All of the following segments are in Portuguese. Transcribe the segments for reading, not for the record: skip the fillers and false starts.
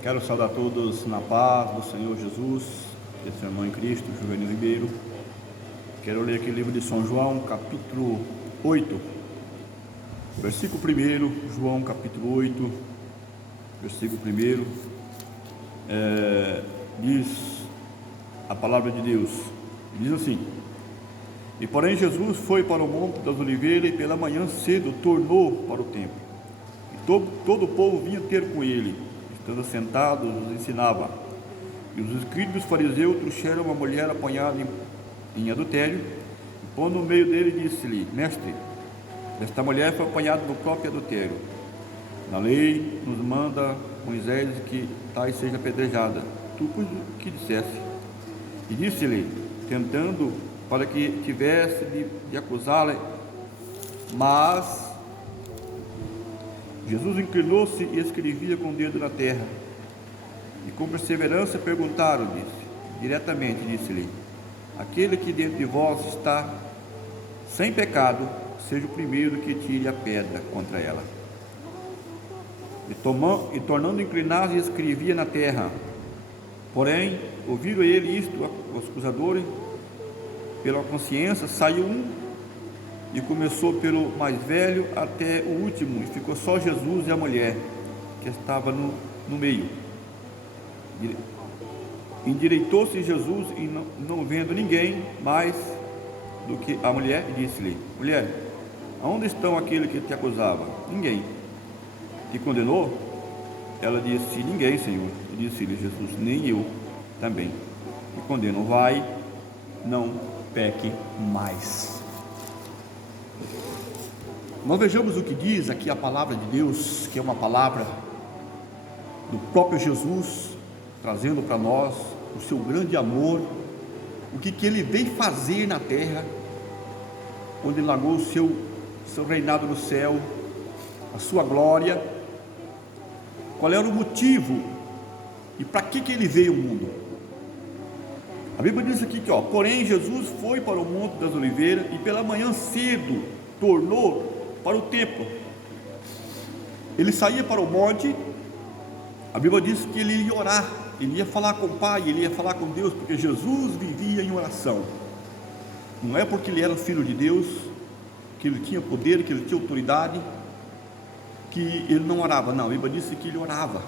Quero saudar todos na paz do Senhor Jesus, esse irmão em Cristo, Juvenil Ribeiro. Quero ler aqui o livro de São João, capítulo 8, versículo 1, João capítulo 8, versículo 1, diz a palavra de Deus, diz assim: E porém Jesus foi para o Monte das Oliveiras e pela manhã cedo tornou para o templo. E todo o povo vinha ter com ele, estando sentados, os ensinava. E os escribas e os fariseus trouxeram uma mulher apanhada em adultério, e pondo no meio dele, disse-lhe: Mestre, esta mulher foi apanhada no próprio adultério. Na lei nos manda Moisés que tais seja apedrejada. Tu pois o que disseste? E disse-lhe, tentando para que tivesse de acusá-la. Mas Jesus inclinou-se e escrevia com o dedo na terra. E com perseverança perguntaram-lhe diretamente, disse-lhe: Aquele que dentro de vós está sem pecado, seja o primeiro que tire a pedra contra ela. E tornando a inclinar-se, escrevia na terra. Porém, ouviram ele isto, os acusadores, pela consciência, saiu um e começou pelo mais velho até o último, e ficou só Jesus e a mulher que estava no meio. Endireitou-se Jesus e não vendo ninguém mais do que a mulher, e disse-lhe: Mulher, aonde estão aqueles que te acusavam? Ninguém te condenou? Ela disse: Ninguém, Senhor. E disse-lhe Jesus: Nem eu também te condeno. Vai, não peque mais. Nós vejamos o que diz aqui a palavra de Deus, que é uma palavra do próprio Jesus, trazendo para nós o seu grande amor, o que ele veio fazer na terra, onde ele largou o seu reinado no céu, a sua glória. Qual era o motivo e para que ele veio ao mundo? A Bíblia diz aqui que, porém Jesus foi para o Monte das Oliveiras e pela manhã cedo tornou para o templo. Ele saía para o monte. A Bíblia diz que ele ia orar, ele ia falar com o Pai, ele ia falar com Deus, porque Jesus vivia em oração. Não é porque ele era filho de Deus, que ele tinha poder, que ele tinha autoridade, que ele não orava. Não, a Bíblia diz que ele orava,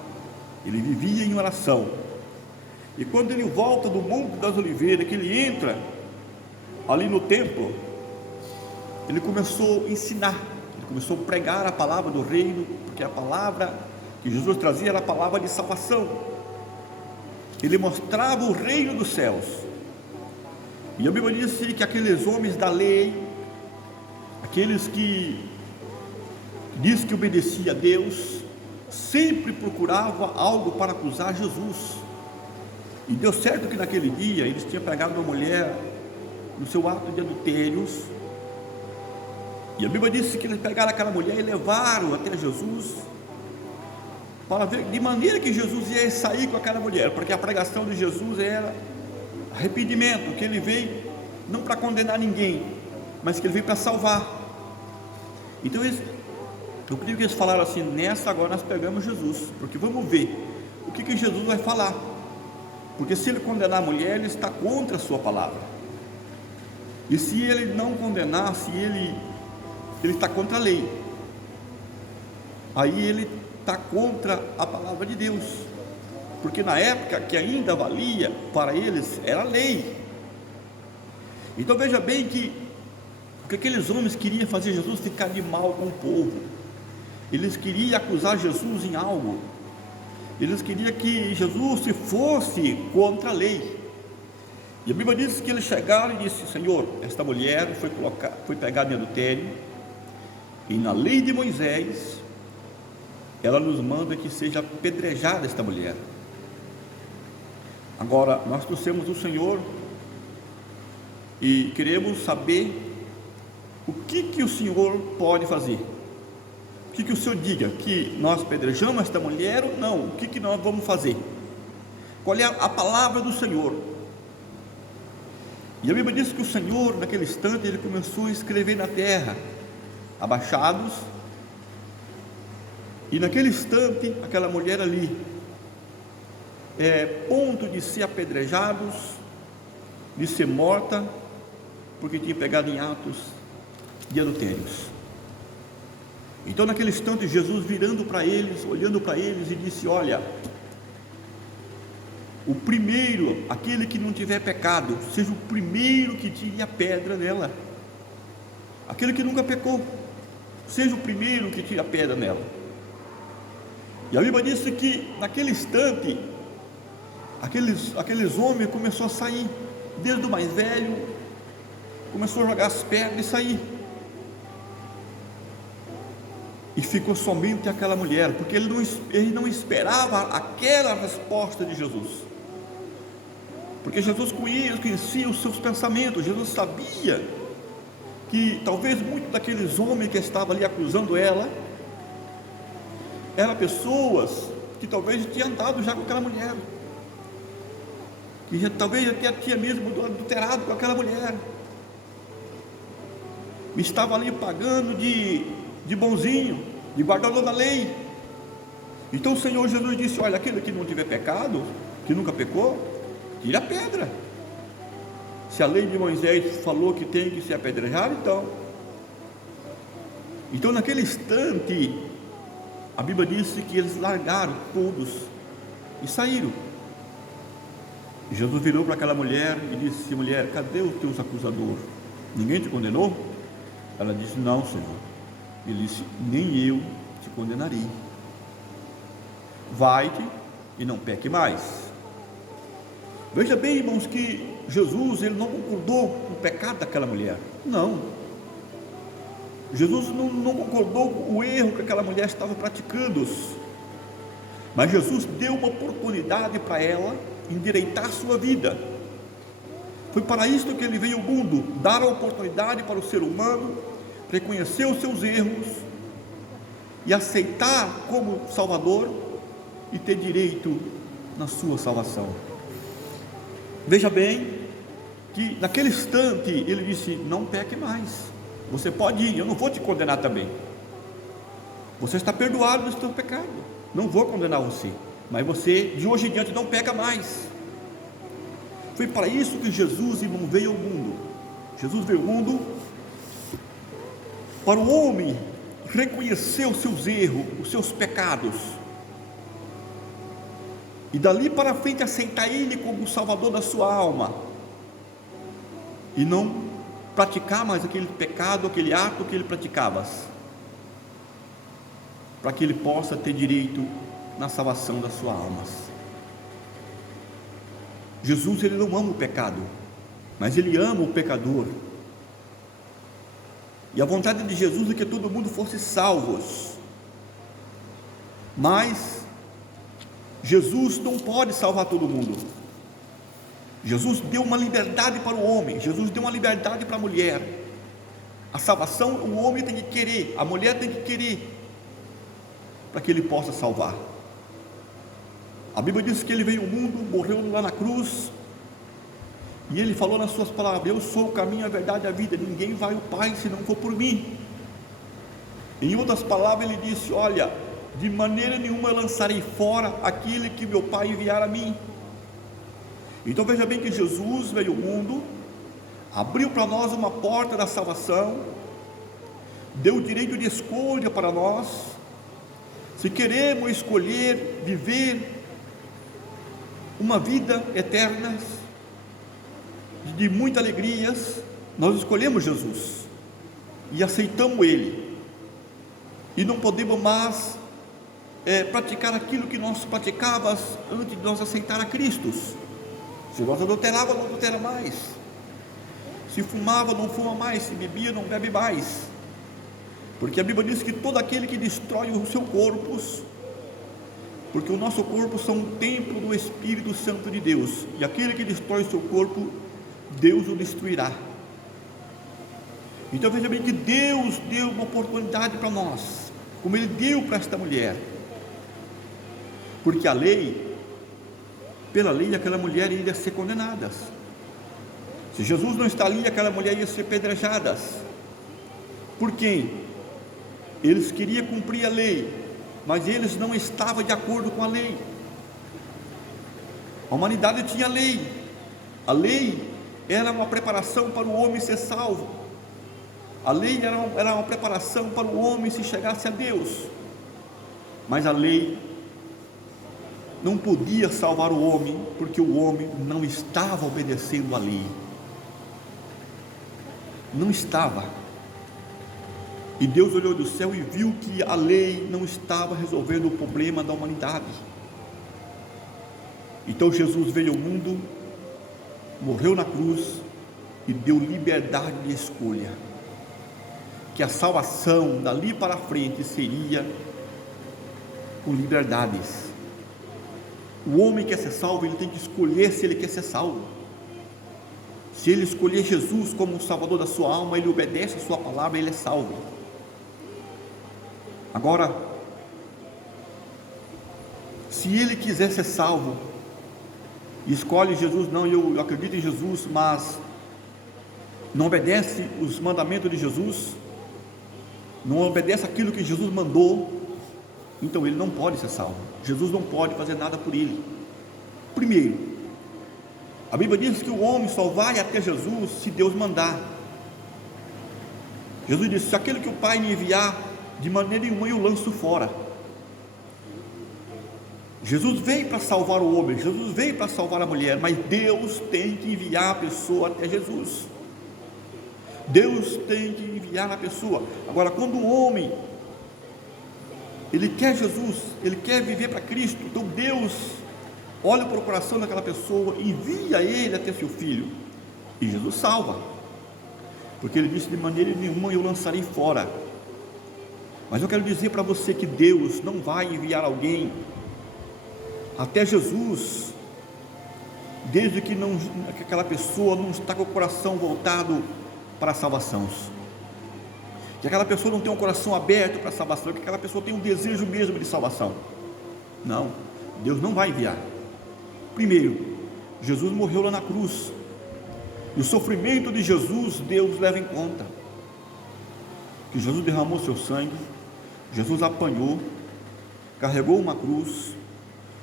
ele vivia em oração. E quando ele volta do Monte das Oliveiras, que ele entra ali no templo, ele começou a ensinar, ele começou a pregar a palavra do reino, porque a palavra que Jesus trazia era a palavra de salvação. Ele mostrava o reino dos céus. E a Bíblia diz que aqueles homens da lei, aqueles que diz que obedecia a Deus, sempre procurava algo para acusar Jesus. E deu certo que naquele dia eles tinham pegado uma mulher no seu ato de adultérios. E a Bíblia diz que eles pegaram aquela mulher e levaram até Jesus, para ver de maneira que Jesus ia sair com aquela mulher, porque a pregação de Jesus era arrependimento, que ele veio não para condenar ninguém, mas que ele veio para salvar. Então eu creio que eles falaram assim: nessa agora nós pegamos Jesus, porque vamos ver o que Jesus vai falar, porque se ele condenar a mulher, ele está contra a sua palavra, e se ele não condenar, se ele está contra a lei, aí ele está contra a palavra de Deus, porque na época que ainda valia para eles era a lei. Então veja bem que aqueles homens queriam fazer Jesus ficar de mal com o povo, eles queriam acusar Jesus em algo, eles queriam que Jesus se fosse contra a lei. E a Bíblia diz que eles chegaram e disse: Senhor, esta mulher foi pegada em adultério, e na lei de Moisés ela nos manda que seja apedrejada esta mulher. Agora nós trouxemos o Senhor e queremos saber o que o Senhor pode fazer. O que o Senhor diga? Que nós apedrejamos esta mulher ou não? O que nós vamos fazer? Qual é a palavra do Senhor? E a Bíblia diz que o Senhor, naquele instante, ele começou a escrever na terra, abaixados, e naquele instante, aquela mulher ali, ponto de ser apedrejados, de ser morta, porque tinha pegado em atos de adultérios. Então, naquele instante, Jesus virando para eles, olhando para eles, e disse: olha, o primeiro, aquele que não tiver pecado, seja o primeiro que tire a pedra nela. Aquele que nunca pecou, seja o primeiro que tire a pedra nela. E a Bíblia disse que naquele instante, aqueles homens começaram a sair, desde o mais velho, começou a jogar as pedras e sair. E ficou somente aquela mulher, porque ele não esperava aquela resposta de Jesus, porque Jesus conhecia os seus pensamentos. Jesus sabia que talvez muitos daqueles homens que estavam ali acusando ela, eram pessoas que talvez tinham andado já com aquela mulher, que talvez até tinha mesmo adulterado com aquela mulher, e estava ali pagando de bonzinho, de guardador da lei. Então o Senhor Jesus disse: olha, aquele que não tiver pecado, que nunca pecou, tira a pedra. Se a lei de Moisés falou que tem que ser apedrejado, então naquele instante, a Bíblia disse que eles largaram todos e saíram. E Jesus virou para aquela mulher e disse: mulher, cadê os teus acusadores? Ninguém te condenou? Ela disse: não, Senhor. Ele disse: nem eu te condenarei. Vai-te e não peque mais. Veja bem, irmãos, que Jesus, ele não concordou com o pecado daquela mulher. Não. Jesus não concordou com o erro que aquela mulher estava praticando. Mas Jesus deu uma oportunidade para ela endireitar sua vida. Foi para isso que ele veio ao mundo, dar a oportunidade para o ser humano reconhecer os seus erros e aceitar como Salvador e ter direito na sua salvação. Veja bem que naquele instante ele disse: não peque mais, você pode ir, eu não vou te condenar também, você está perdoado do seu pecado, não vou condenar você, mas você de hoje em diante não peca mais. Foi para isso que Jesus, irmão, veio ao mundo. Jesus veio ao mundo para o homem reconhecer os seus erros, os seus pecados, e dali para frente aceitar Ele como o Salvador da sua alma, e não praticar mais aquele pecado, aquele ato que ele praticava, para que ele possa ter direito na salvação das suas almas. Jesus, ele não ama o pecado, mas ele ama o pecador. E a vontade de Jesus é que todo mundo fosse salvos, mas Jesus não pode salvar todo mundo. Jesus deu uma liberdade para o homem, Jesus deu uma liberdade para a mulher. A salvação, o homem tem que querer, a mulher tem que querer, para que ele possa salvar. A Bíblia diz que ele veio ao mundo, morreu lá na cruz, e ele falou nas suas palavras: eu sou o caminho, a verdade e a vida, ninguém vai ao Pai se não for por mim. Em outras palavras ele disse: olha, de maneira nenhuma eu lançarei fora aquele que meu Pai enviar a mim. Então veja bem que Jesus veio ao mundo, abriu para nós uma porta da salvação, deu o direito de escolha para nós. Se queremos escolher viver uma vida eterna, de muitas alegrias, nós escolhemos Jesus e aceitamos Ele, e não podemos mais praticar aquilo que nós praticávamos antes de nós aceitar a Cristo. Se nós adulterava, não adultera mais, se fumava, não fuma mais, se bebia, não bebe mais, porque a Bíblia diz que todo aquele que destrói o seu corpo, porque o nosso corpo são um templo do Espírito Santo de Deus, e aquele que destrói o seu corpo, Deus o destruirá. Então veja bem que Deus deu uma oportunidade para nós, como Ele deu para esta mulher, porque a lei, pela lei, aquela mulher ia ser condenada. Se Jesus não está ali, aquela mulher ia ser apedrejada. Por quem? Eles queriam cumprir a lei, mas eles não estavam de acordo com a lei. A humanidade tinha lei. A lei era uma preparação para o homem ser salvo. A lei era uma preparação para o homem se chegasse a Deus. Mas a lei não podia salvar o homem, porque o homem não estava obedecendo a lei. Não estava. E Deus olhou do céu e viu que a lei não estava resolvendo o problema da humanidade. Então Jesus veio ao mundo, morreu na cruz e deu liberdade de escolha. Que a salvação dali para frente seria com liberdades. O homem quer ser salvo, ele tem que escolher se ele quer ser salvo. Se ele escolher Jesus como o salvador da sua alma, ele obedece a sua palavra, ele é salvo. Agora, se ele quiser ser salvo, e escolhe Jesus, não, eu acredito em Jesus, mas não obedece os mandamentos de Jesus, não obedece aquilo que Jesus mandou, então ele não pode ser salvo. Jesus não pode fazer nada por ele. Primeiro, a Bíblia diz que o homem só vai até Jesus se Deus mandar. Jesus disse: se aquele que o Pai me enviar, de maneira nenhuma eu lanço fora. Jesus veio para salvar o homem, Jesus veio para salvar a mulher, mas Deus tem que enviar a pessoa até Jesus. Deus tem que enviar a pessoa. Agora, quando o homem ele quer Jesus, ele quer viver para Cristo, então Deus olha para o coração daquela pessoa, envia ele até seu filho, e Jesus salva, porque ele disse: de maneira nenhuma eu lançarei fora. Mas eu quero dizer para você que Deus não vai enviar alguém até Jesus, desde que aquela pessoa não está com o coração voltado para a salvação, que aquela pessoa não tem um coração aberto para a salvação, que aquela pessoa tem um desejo mesmo de salvação. Não, Deus não vai enviar. Primeiro, Jesus morreu lá na cruz, e o sofrimento de Jesus Deus leva em conta, que Jesus derramou seu sangue, Jesus apanhou, carregou uma cruz,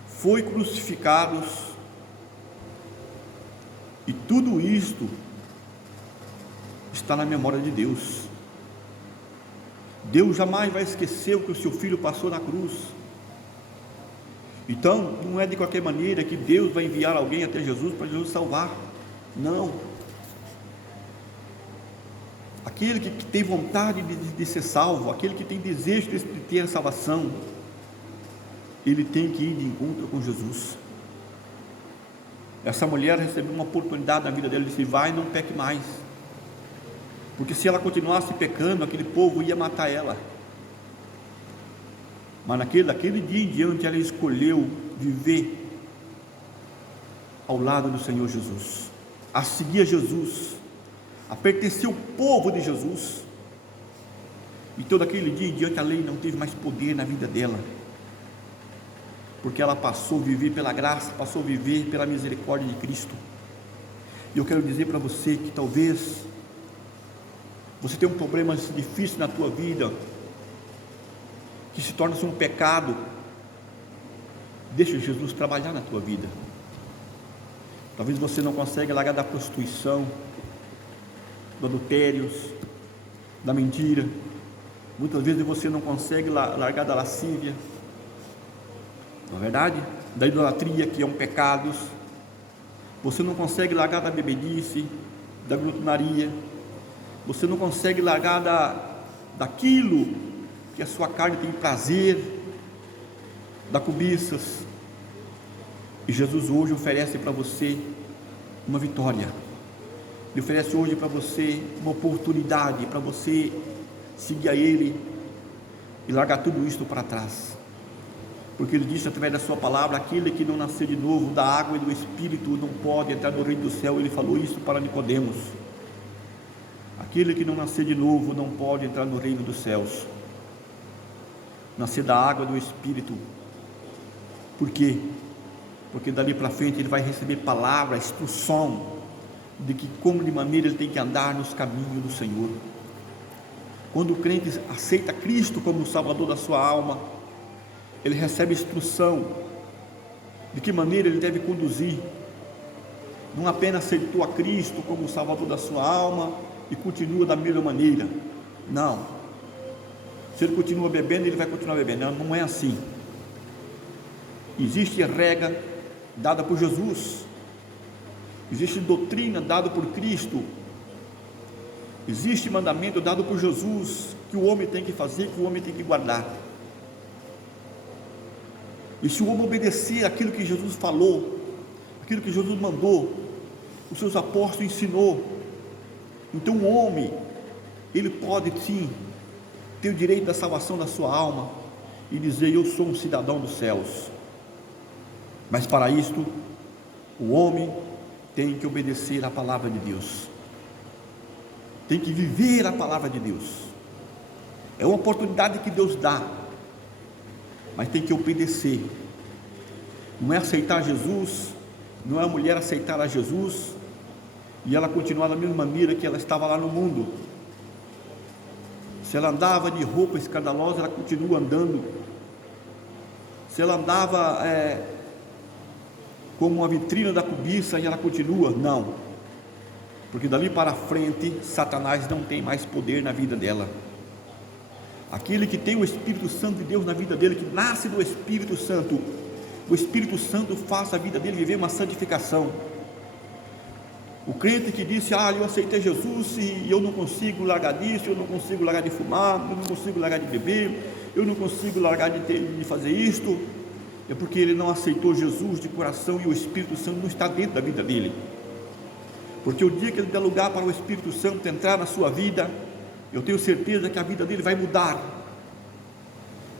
foi crucificado, e tudo isto está na memória de Deus. Deus jamais vai esquecer o que o seu filho passou na cruz. Então, não é de qualquer maneira que Deus vai enviar alguém até Jesus para Jesus salvar. Não. Aquele que tem vontade de ser salvo, aquele que tem desejo de ter a salvação, ele tem que ir de encontro com Jesus. Essa mulher recebeu uma oportunidade na vida dela, disse: vai, não peque mais, porque se ela continuasse pecando, aquele povo ia matar ela. Mas daquele dia em diante, ela escolheu viver ao lado do Senhor Jesus, a seguir a Jesus, a pertencer ao povo de Jesus. Então daquele dia em diante a lei não teve mais poder na vida dela, porque ela passou a viver pela graça, passou a viver pela misericórdia de Cristo. E eu quero dizer para você que talvez você tenha um problema difícil na tua vida, que se torna um pecado. Deixa Jesus trabalhar na tua vida. Talvez você não consiga largar da prostituição, do adultério, da mentira. Muitas vezes você não consegue largar da lascívia, não é verdade? Da idolatria, que é um pecado. Você não consegue largar da bebedice, da glutonaria. Você não consegue largar daquilo que a sua carne tem prazer, da cobiças. E Jesus hoje oferece para você uma vitória. Ele oferece hoje para você uma oportunidade para você seguir a Ele e largar tudo isto para trás. Porque Ele disse através da sua palavra: aquele que não nascer de novo da água e do Espírito não pode entrar no reino do céu. Ele falou isso para Nicodemos. Aquele que não nascer de novo não pode entrar no reino dos céus. Nascer da água e do Espírito. Por quê? Porque dali para frente ele vai receber palavra, instrução de que como de maneira ele tem que andar nos caminhos do Senhor. Quando o crente aceita Cristo como o Salvador da sua alma, ele recebe instrução de que maneira ele deve conduzir. Não apenas aceitou a Cristo como o Salvador da sua alma e continua da mesma maneira. Não. Se ele continua bebendo, ele vai continuar bebendo. Não, não é assim. Existe regra dada por Jesus. Existe doutrina dada por Cristo. Existe mandamento dado por Jesus que o homem tem que fazer, que o homem tem que guardar. E se o homem obedecer aquilo que Jesus falou, aquilo que Jesus mandou, os seus apóstolos ensinou, então o homem, ele pode sim ter o direito da salvação da sua alma e dizer: eu sou um cidadão dos céus. Mas para isto, o homem tem que obedecer à palavra de Deus, tem que viver a palavra de Deus. É uma oportunidade que Deus dá, mas tem que obedecer. Não é aceitar Jesus, não é a mulher aceitar a Jesus e ela continuar da mesma maneira que ela estava lá no mundo. Se ela andava de roupa escandalosa, ela continua andando. Se ela andava como uma vitrina da cobiça, e ela continua. Não, porque dali para frente Satanás não tem mais poder na vida dela. Aquele que tem o Espírito Santo de Deus na vida dele, que nasce do Espírito Santo, o Espírito Santo faz a vida dele viver uma santificação. O crente que disse: eu aceitei Jesus e eu não consigo largar disso, eu não consigo largar de fumar, eu não consigo largar de beber, eu não consigo largar de fazer isto, é porque ele não aceitou Jesus de coração e o Espírito Santo não está dentro da vida dele. Porque o dia que ele der lugar para o Espírito Santo entrar na sua vida, eu tenho certeza que a vida dele vai mudar,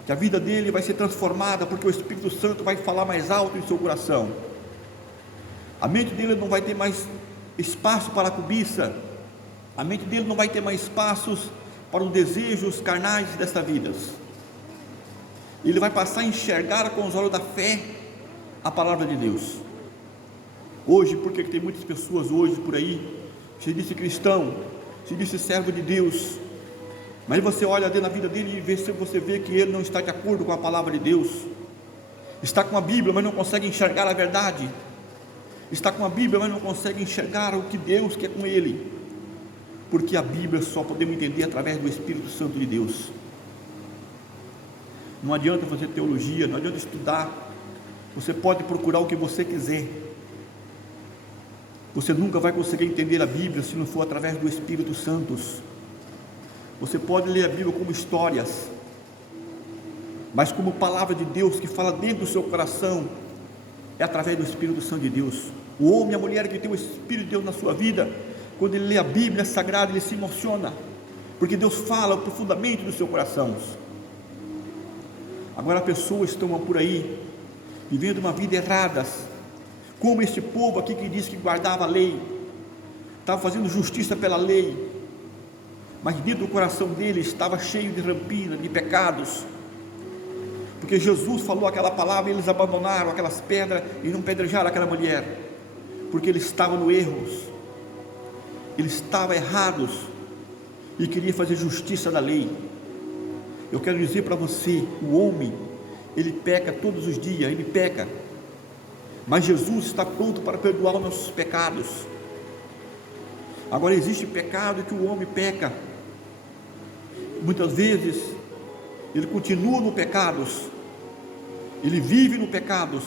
que a vida dele vai ser transformada, porque o Espírito Santo vai falar mais alto em seu coração. A mente dele não vai ter mais espaço para a cobiça, a mente dele não vai ter mais espaços para os desejos carnais desta vida. Ele vai passar a enxergar com os olhos da fé a palavra de Deus. Hoje, porque tem muitas pessoas hoje por aí, se disse cristão, se disse servo de Deus, mas você olha dentro da vida dele e você vê que ele não está de acordo com a palavra de Deus. Está com a Bíblia, mas não consegue enxergar a verdade. Está com a Bíblia, mas não consegue enxergar o que Deus quer com ele, porque a Bíblia só podemos entender através do Espírito Santo de Deus. Não adianta fazer teologia, não adianta estudar. Você pode procurar o que você quiser, você nunca vai conseguir entender a Bíblia se não for através do Espírito Santo. Você pode ler a Bíblia como histórias, mas como palavra de Deus que fala dentro do seu coração, é através do Espírito Santo de Deus. O homem e a mulher que tem o Espírito de Deus na sua vida, quando ele lê a Bíblia Sagrada, ele se emociona, porque Deus fala profundamente do seu coração. Agora pessoas estão por aí, vivendo uma vida errada, como este povo aqui que diz que guardava a lei, estava fazendo justiça pela lei, mas dentro do coração dele estava cheio de rampina, de pecados, porque Jesus falou aquela palavra e eles abandonaram aquelas pedras e não pedrejaram aquela mulher, porque eles estavam no erros, eles estavam errados e queriam fazer justiça da lei. Eu quero dizer para você, o homem, ele peca todos os dias, ele peca, mas Jesus está pronto para perdoar os nossos pecados. Agora existe pecado que o homem peca, muitas vezes ele continua no pecados, ele vive no pecados,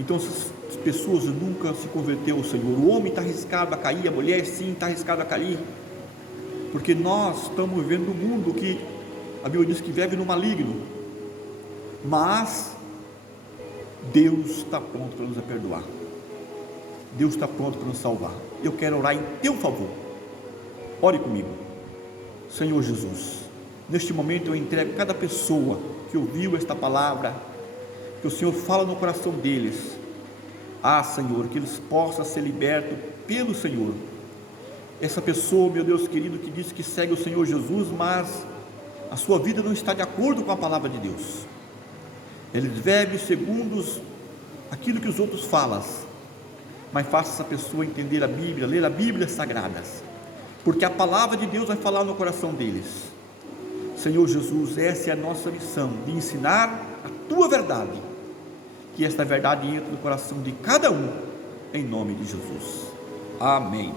então as pessoas nunca se converteu ao Senhor. O homem está arriscado a cair, a mulher sim está arriscada a cair, porque nós estamos vivendo num mundo que a Bíblia diz que vive no maligno, mas Deus está pronto para nos perdoar, Deus está pronto para nos salvar. Eu quero orar em teu favor, ore comigo. Senhor Jesus, neste momento eu entrego cada pessoa que ouviu esta palavra, que o Senhor fala no coração deles. Senhor, que eles possam ser libertos pelo Senhor. Essa pessoa, meu Deus querido, que diz que segue o Senhor Jesus, mas a sua vida não está de acordo com a palavra de Deus, eles vivem segundo aquilo que os outros falam, mas faça essa pessoa entender a Bíblia, ler a Bíblia Sagrada, porque a palavra de Deus vai falar no coração deles. Senhor Jesus, essa é a nossa missão, de ensinar a tua verdade, que esta verdade entre no coração de cada um, em nome de Jesus. Amém.